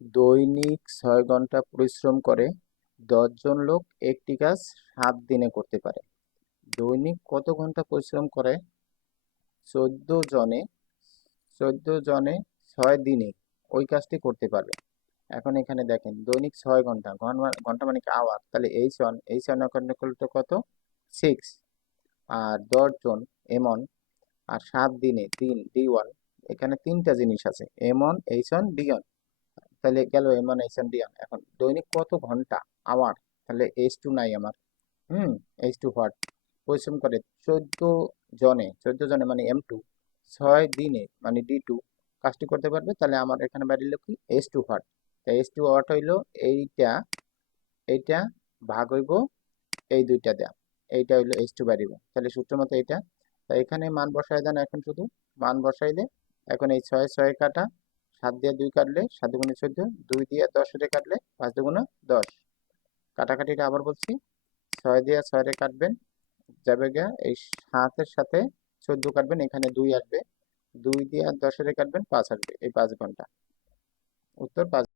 দৈনিক ছয় ঘণ্টা পরিশ্রম করে দশজন লোক একটি কাজ সাত দিনে করতে পারে। দৈনিক কত ঘণ্টা পরিশ্রম করে? চোদ্দ জনে চোদ্দ জনে ছয় দিনে ওই কাজটি করতে পারবে। এখন এখানে দেখেন, দৈনিক ছয় ঘণ্টা ঘন ঘণ্টা মানে কি আওয়ার তাহলে এইচ ওয়ান এইচ ওয়ান করলে কত? সিক্স আর দশজন এমন, আর সাত দিনে তিন ডি ওয়ান এখানে তিনটা জিনিস আছে, এমন এইচ ওয়ান ডি ওয়ান তাহলে গেল এম ওয়ান এইচ এখন দৈনিক কত ঘণ্টা? আওয়ার তাহলে এইচ টু নাই আমার। হুম এইচ টু হোয়াট পরিশ্রম করে চোদ্দ জনে চোদ্দ জনে মানে এম টু ছয় দিনে মানে ডি টু কাজটি করতে পারবে। তাহলে আমার এখানে বাড়িল কি এইচ টু হোয়াট তাই এইচ টু হোয়াট হইল এইটা এইটা ভাগ হইব এই দুইটা দেয়া। এইটা হইল এইচ টু বাড়িব তাহলে সূত্র মতো এইটা। তাই এখানে মান বসাই দেন এখন শুধু। মান বসাইলে এখন এই ছয় ছয় কাটা সাত দিয়ে দুই কাটলে সাত দুগুণে চোদ্দ, দুই দিয়ে দশ রে কাটলে পাঁচ দুগুণে দশ। কাটাকাটিটা আবার বলছি, ছয় দিয়ে ছয় রে কাটবেন, যাবে গিয়া এই সাতের সাথে চোদ্দ কাটবেন, এখানে দুই আসবে। দুই দিয়ে দশ রে কাটবেন, পাঁচ আসবে, এই পাঁচ ঘণ্টা। উত্তর পাঁচ